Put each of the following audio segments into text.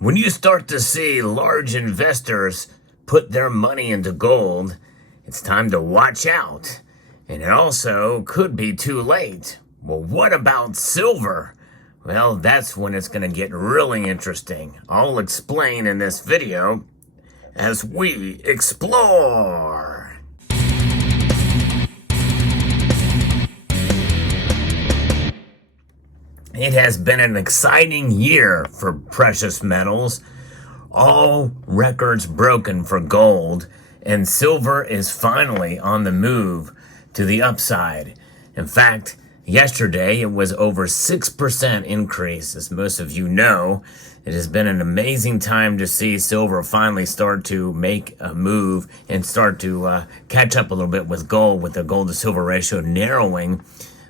When you start to see large investors put their money into gold, it's time to watch out. And it also could be too late. Well, what about silver? Well, that's when it's going to get really interesting. I'll explain in this video as we explore. It has been an exciting year for precious metals. All records broken for gold, and silver is finally on the move to the upside. In fact, yesterday it was over 6% increase. As most of you know, it has been an amazing time to see silver finally start to make a move and start to catch up a little bit with gold, with the gold to silver ratio narrowing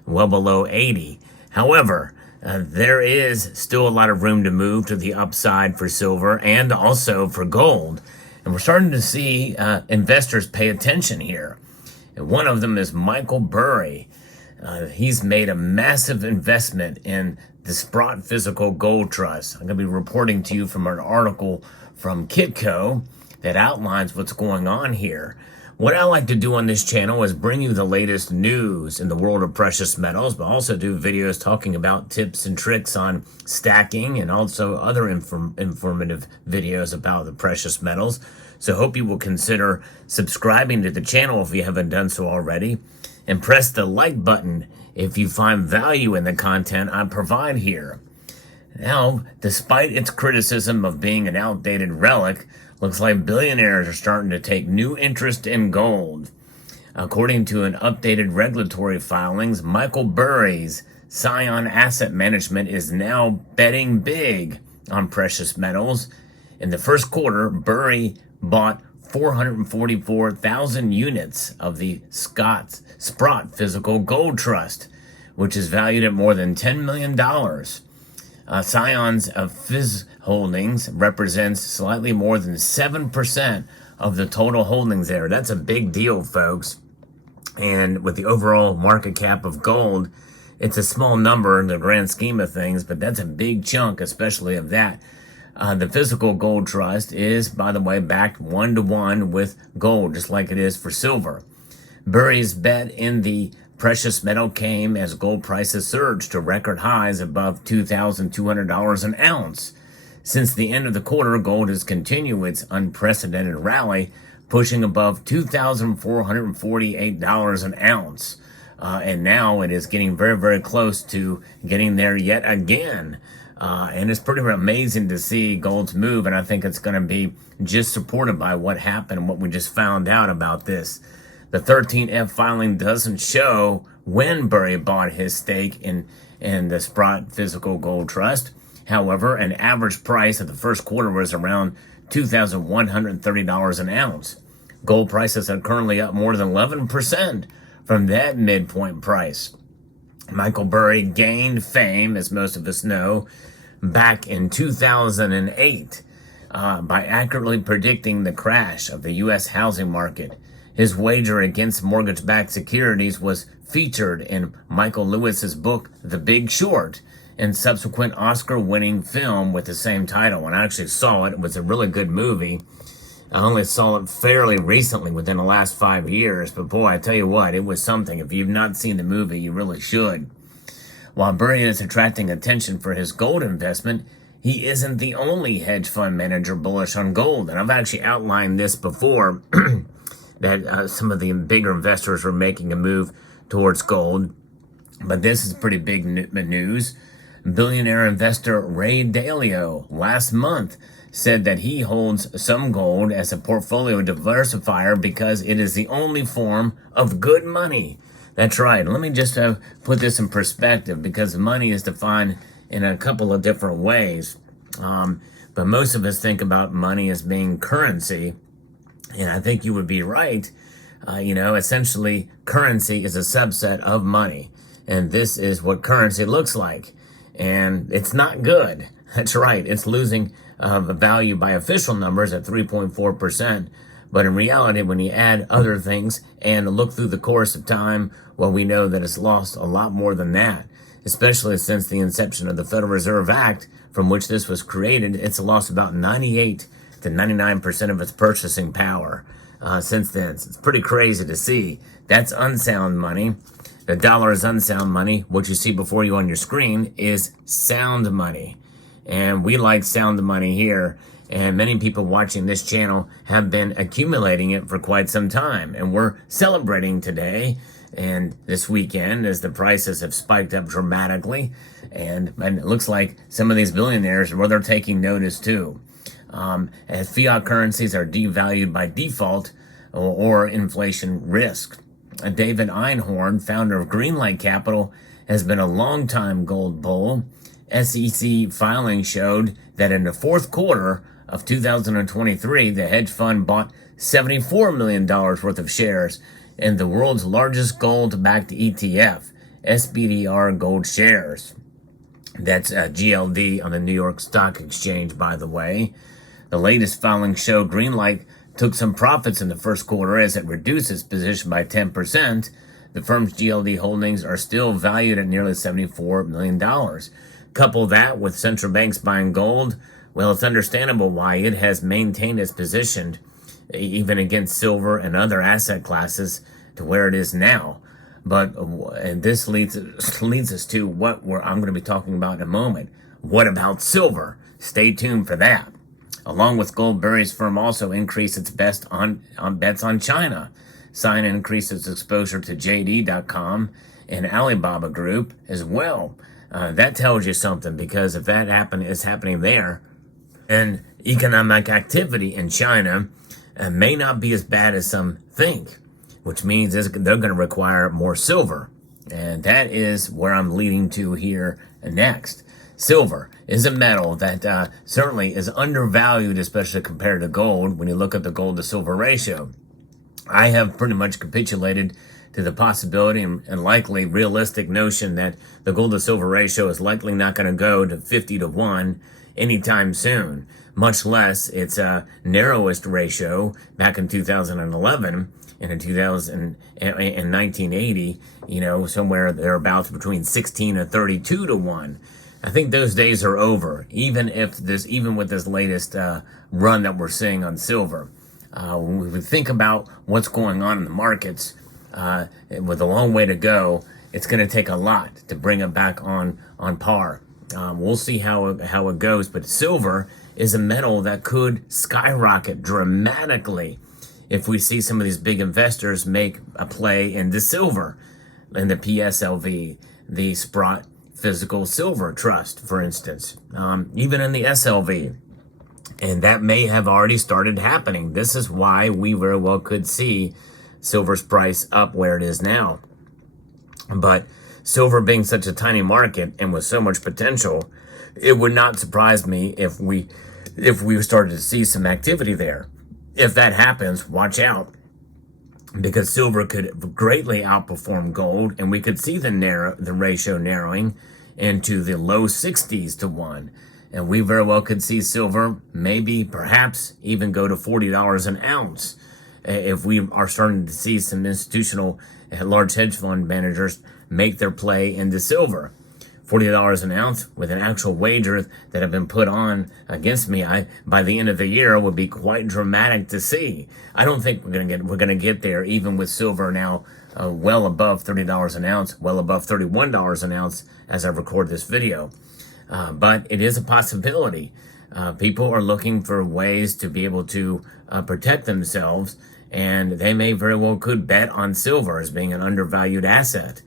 well below 80. However, there is still a lot of room to move to the upside for silver and also for gold. And we're starting to see investors pay attention here. And one of them is Michael Burry. He's made a massive investment in the Sprott Physical Gold Trust. I'm going to be reporting to you from an article from Kitco that outlines what's going on here. What I like to do on this channel is bring you the latest news in the world of precious metals, but also do videos talking about tips and tricks on stacking and also other informative videos about the precious metals. So hope you will consider subscribing to the channel if you haven't done so already, and press the like button if you find value in the content I provide here. Now, despite its criticism of being an outdated relic, looks like billionaires are starting to take new interest in gold. According to an updated regulatory filings, Michael Burry's Scion Asset Management is now betting big on precious metals. In the first quarter, Burry bought 444,000 units of the Sprott Physical Gold Trust, which is valued at more than $10 million. Scion's Phys holdings represents slightly more than 7% of the total holdings there. That's a big deal, folks. And with the overall market cap of gold, it's a small number in the grand scheme of things, but that's a big chunk, especially of that. The Physical Gold Trust is, by the way, backed 1-to-1 with gold, just like it is for silver. Burry's bet in the precious metal came as gold prices surged to record highs above $2,200 an ounce. Since the end of the quarter, gold has continued its unprecedented rally, pushing above $2,448 an ounce. And now it is getting very, very close to getting there yet again. And it's pretty amazing to see gold's move, and I think it's going to be just supported by what happened and what we just found out about this. The 13F filing doesn't show when Burry bought his stake in the Sprott Physical Gold Trust. However, an average price of the first quarter was around $2,130 an ounce. Gold prices are currently up more than 11% from that midpoint price. Michael Burry gained fame, as most of us know, back in 2008 by accurately predicting the crash of the U.S. housing market. His wager against mortgage-backed securities was featured in Michael Lewis's book, The Big Short, and subsequent Oscar-winning film with the same title. And I actually saw it. It was a really good movie. I only saw it fairly recently, within the last 5 years. But boy, I tell you what, it was something. If you've not seen the movie, you really should. While Burry is attracting attention for his gold investment, he isn't the only hedge fund manager bullish on gold. And I've actually outlined this before, that some of the bigger investors were making a move towards gold. But this is pretty big news. Billionaire investor Ray Dalio last month said that he holds some gold as a portfolio diversifier because it is the only form of good money. That's right. Let me just put this in perspective, because money is defined in a couple of different ways. But most of us think about money as being currency. And I think you would be right. Essentially, currency is a subset of money. And this is what currency looks like. And it's not good. That's right. It's losing value by official numbers at 3.4%. But in reality, when you add other things and look through the course of time, well, we know that it's lost a lot more than that. especially since the inception of the Federal Reserve Act, from which this was created. It's lost about 98 to 99% of its purchasing power since then. It's pretty crazy to see. That's unsound money. The dollar is unsound money. What you see before you on your screen is sound money. And we like sound money here. And many people watching this channel have been accumulating it for quite some time. And we're celebrating today and this weekend as the prices have spiked up dramatically. And it looks like some of these billionaires, well, they're taking notice too. As fiat currencies are devalued by default or inflation risk. David Einhorn, founder of Greenlight Capital, has been a long-time gold bull. SEC filing showed that in the fourth quarter of 2023, the hedge fund bought $74 million worth of shares in the world's largest gold-backed ETF, SPDR Gold Shares. That's GLD on the New York Stock Exchange, by the way. The latest filing show Greenlight took some profits in the first quarter as it reduced its position by 10%. The firm's GLD holdings are still valued at nearly $74 million. Couple that with central banks buying gold, well, it's understandable why it has maintained its position even against silver and other asset classes to where it is now. But and this leads us to what I'm going to be talking about in a moment. What about silver? Stay tuned for that. Along with gold, Barry's firm also increased its bets on China. Sign increased its exposure to JD.com and Alibaba Group as well. That tells you something, because if that is happening there, and economic activity in China may not be as bad as some think, which means they're going to require more silver. And that is where I'm leading to here next. Silver is a metal that certainly is undervalued, especially compared to gold, when you look at the gold to silver ratio. I have pretty much capitulated to the possibility and likely realistic notion that the gold to silver ratio is likely not going to go to 50 to 1 anytime soon, much less its narrowest ratio back in 2011 and in 1980, somewhere thereabouts between 16 and 32 to 1. I think those days are over, even with this latest run that we're seeing on silver. When we think about what's going on in the markets, with a long way to go, it's going to take a lot to bring it back on par. We'll see how it goes, but silver is a metal that could skyrocket dramatically if we see some of these big investors make a play into silver, in the PSLV, the Sprott Physical Silver Trust, for instance, even in the SLV. And that may have already started happening. This is why we very well could see silver's price up where it is now. But silver being such a tiny market and with so much potential, it would not surprise me if we started to see some activity there. If that happens, watch out, because silver could greatly outperform gold, and we could see the ratio narrowing into the low 60s to 1. And we very well could see silver maybe perhaps even go to $40 an ounce if we are starting to see some institutional large hedge fund managers make their play into silver. $40 an ounce with an actual wager that have been put on against me, by the end of the year, would be quite dramatic to see. I don't think we're gonna get there, even with silver now well above $30 an ounce, well above $31 an ounce as I record this video. But it is a possibility. People are looking for ways to be able to protect themselves, and they may very well could bet on silver as being an undervalued asset.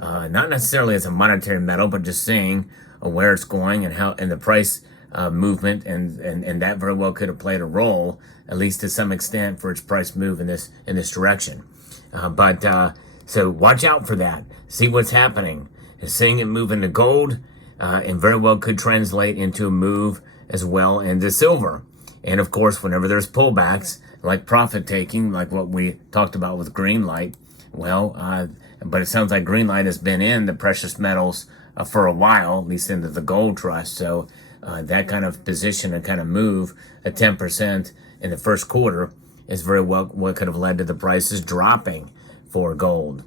Not necessarily as a monetary metal, but just seeing where it's going and the price movement, and that very well could have played a role, at least to some extent, for its price move in this direction. So watch out for that. See what's happening. And seeing it move into gold, and very well could translate into a move as well into silver. And of course, whenever there's pullbacks, like profit taking, like what we talked about with Greenlight, but it sounds like Greenlight has been in the precious metals for a while, at least into the gold trust. So that kind of position and kind of move at 10% in the first quarter is very well what could have led to the prices dropping for gold.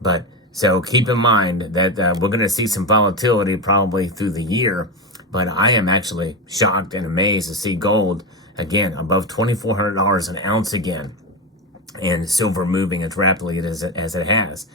But So keep in mind that we're going to see some volatility probably through the year, but I am actually shocked and amazed to see gold again above $2,400 an ounce again, and silver moving as rapidly as it has.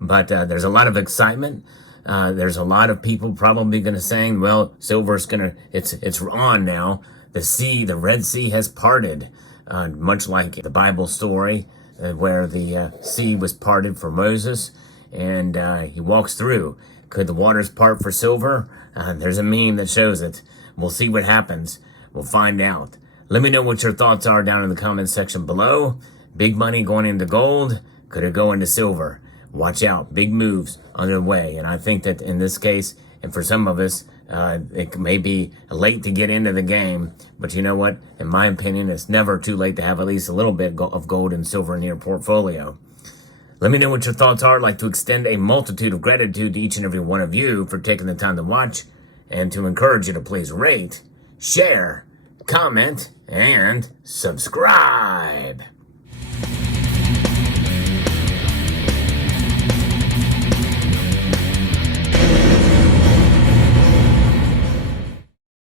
But there's a lot of excitement. There's a lot of people probably going to saying, well, silver's it's on now. The Red Sea has parted, much like the Bible story where the sea was parted for Moses, and he walks through. Could the waters part for silver? There's a meme that shows it. We'll see what happens. We'll find out. Let me know what your thoughts are down in the comments section below. Big money going into gold. Could it go into silver? Watch out. Big moves underway. And I think that in this case, and for some of us, it may be late to get into the game. But you know what? In my opinion, it's never too late to have at least a little bit of gold and silver in your portfolio. Let me know what your thoughts are. I'd like to extend a multitude of gratitude to each and every one of you for taking the time to watch, and to encourage you to please rate, share, comment, and subscribe.